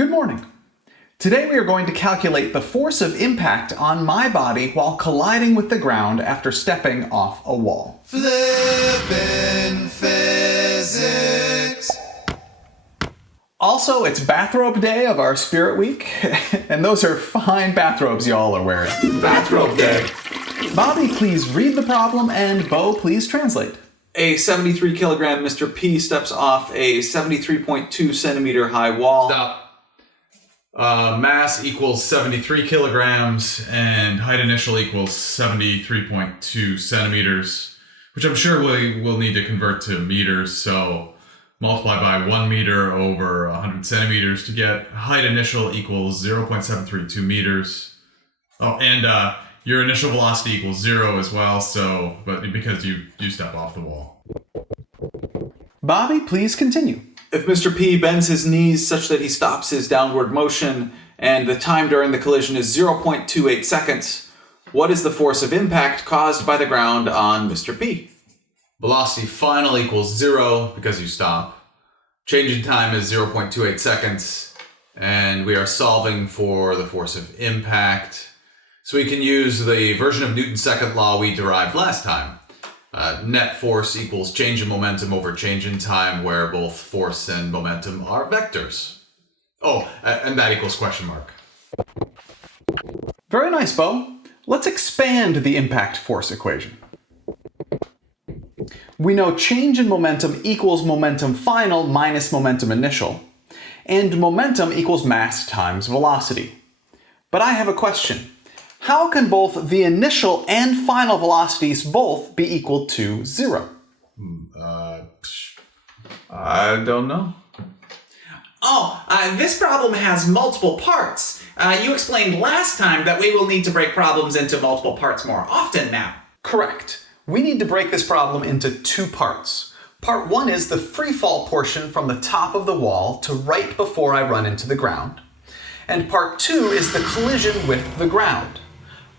Good morning. Today we are going to calculate the force of impact on my body while colliding with the ground after stepping off a wall. Flippin' physics. Also, it's bathrobe day of our Spirit Week, and those are fine bathrobes y'all are wearing. Bathrobe day. Bobby, please read the problem, and Bo, please translate. A 73 kilogram Mr. P steps off a 73.2 centimeter high wall. Stop. Mass equals 73 kilograms and height initial equals 73.2 centimeters, which I'm sure we'll need to convert to meters. So multiply by 1 meter over 100 centimeters to get height initial equals 0.732 meters. Oh, and your initial velocity equals 0 as well. So, but because you step off the wall. Bobby, please continue. If Mr. P bends his knees such that he stops his downward motion and the time during the collision is 0.28 seconds, what is the force of impact caused by the ground on Mr. P? Velocity final equals 0 because you stop. Change in time is 0.28 seconds. And we are solving for the force of impact. So we can use the version of Newton's second law we derived last time. Net force equals change in momentum over change in time, where both force and momentum are vectors. Oh, and that equals question mark. Very nice, Bo. Let's expand the impact force equation. We know change in momentum equals momentum final minus momentum initial, and momentum equals mass times velocity. But I have a question. How can both the initial and final velocities both be equal to 0? I don't know. This problem has multiple parts. You explained last time that we will need to break problems into multiple parts more often now. Correct. We need to break this problem into two parts. Part 1 is the free fall portion from the top of the wall to right before I run into the ground. And part 2 is the collision with the ground.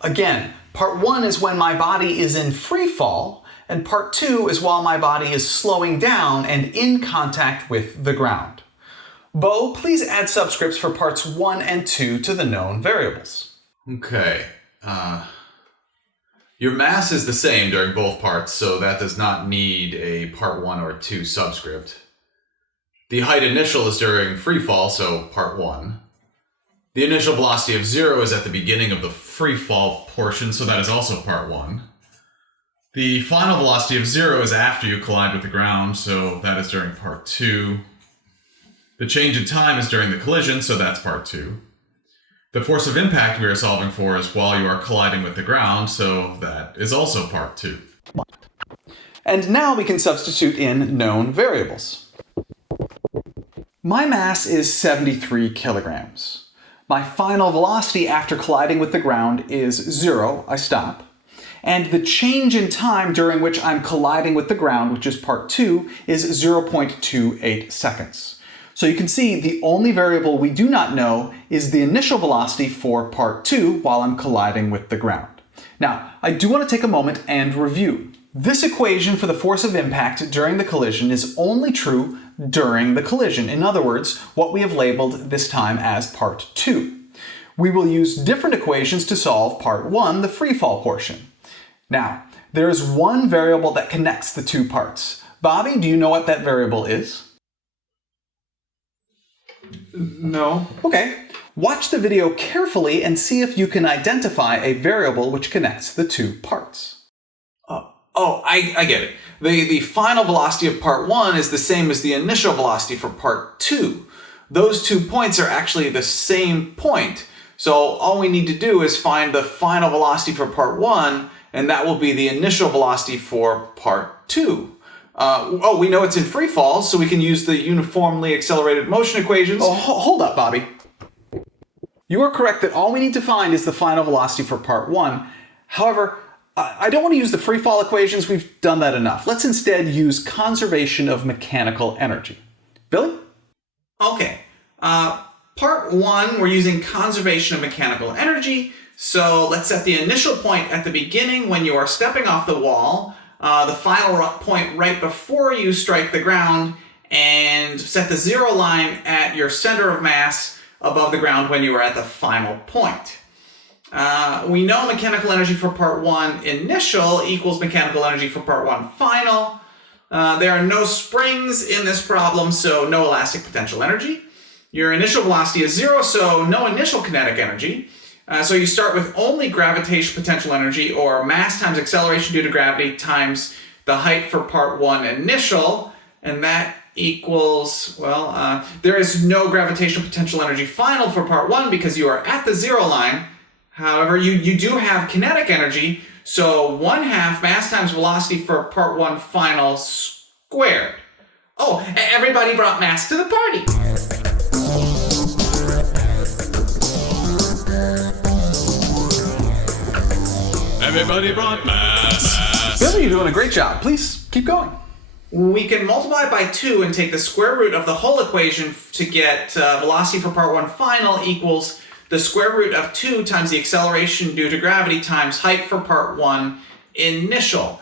Again, part 1 is when my body is in free fall, and part 2 is while my body is slowing down and in contact with the ground. Bo, please add subscripts for parts 1 and 2 to the known variables. Okay. Your mass is the same during both parts, so that does not need a part 1 or 2 subscript. The height initial is during free fall, so part 1. The initial velocity of 0 is at the beginning of the free fall portion, so that is also part 1. The final velocity of 0 is after you collide with the ground, so that is during part 2. The change in time is during the collision, so that's part 2. The force of impact we are solving for is while you are colliding with the ground, so that is also part 2. And now we can substitute in known variables. My mass is 73 kilograms. My final velocity after colliding with the ground is 0, I stop. And the change in time during which I'm colliding with the ground, which is part 2, is 0.28 seconds. So you can see the only variable we do not know is the initial velocity for part 2 while I'm colliding with the ground. Now, I do want to take a moment and review. This equation for the force of impact during the collision is only true during the collision. In other words, what we have labeled this time as part 2. We will use different equations to solve part 1, the free fall portion. Now, there is one variable that connects the two parts. Bobby, do you know what that variable is? No. Okay. Watch the video carefully and see if you can identify a variable which connects the two parts. I get it. The final velocity of part 1 is the same as the initial velocity for part 2. Those 2 points are actually the same point. So all we need to do is find the final velocity for part 1, and that will be the initial velocity for part 2. We know it's in free fall, so we can use the uniformly accelerated motion equations. Oh, hold up, Bobby. You are correct that all we need to find is the final velocity for part 1. However, I don't want to use the free fall equations. We've done that enough. Let's instead use conservation of mechanical energy. Billy? Okay. Part 1, we're using conservation of mechanical energy. So let's set the initial point at the beginning when you are stepping off the wall, the final point right before you strike the ground, and set the 0 line at your center of mass above the ground when you are at the final point. We know mechanical energy for part 1 initial equals mechanical energy for part 1 final. There are no springs in this problem, so no elastic potential energy. Your initial velocity is 0, so no initial kinetic energy. So you start with only gravitational potential energy, or mass times acceleration due to gravity times the height for part 1 initial, and that equals, well, there is no gravitational potential energy final for part 1 because you are at the 0 line. However, you do have kinetic energy, so 1/2 mass times velocity for part 1 final squared. Oh, everybody brought mass to the party. Everybody brought mass. Billy, you're doing a great job. Please keep going. We can multiply by 2 and take the square root of the whole equation to get velocity for part 1 final equals the square root of 2 times the acceleration due to gravity times height for part 1 initial.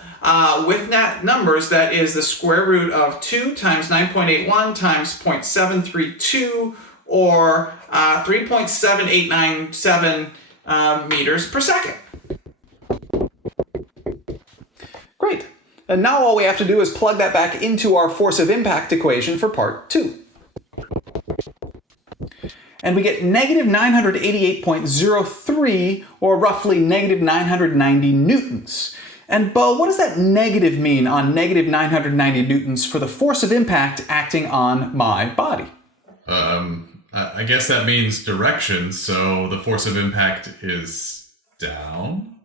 With that numbers, that is the square root of 2 times 9.81 times 0.732, or 3.7897 meters per second. Great. And now all we have to do is plug that back into our force of impact equation for part 2. And we get negative 988.03, or roughly negative 990 newtons. And Bo, what does that negative mean on negative 990 newtons for the force of impact acting on my body? I guess that means direction, so the force of impact is down?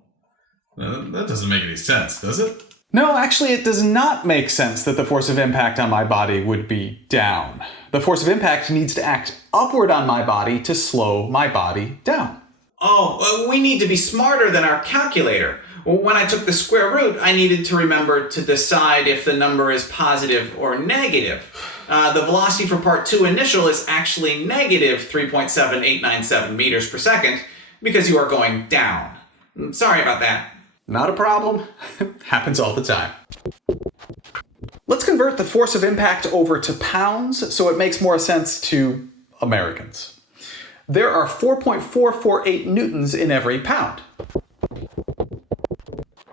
That doesn't make any sense, does it? No, actually it does not make sense that the force of impact on my body would be down. The force of impact needs to act upward on my body to slow my body down. Oh, we need to be smarter than our calculator. When I took the square root, I needed to remember to decide if the number is positive or negative. The velocity for part 2 initial is actually negative 3.7897 meters per second because you are going down. Sorry about that. Not a problem. Happens all the time. Let's convert the force of impact over to pounds so it makes more sense to Americans. There are 4.448 newtons in every pound,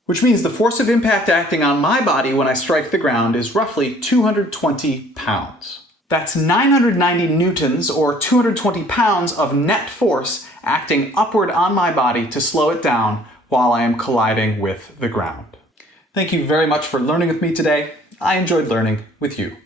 which means the force of impact acting on my body when I strike the ground is roughly 220 pounds. That's 990 newtons, or 220 pounds of net force acting upward on my body to slow it down while I am colliding with the ground. Thank you very much for learning with me today. I enjoyed learning with you.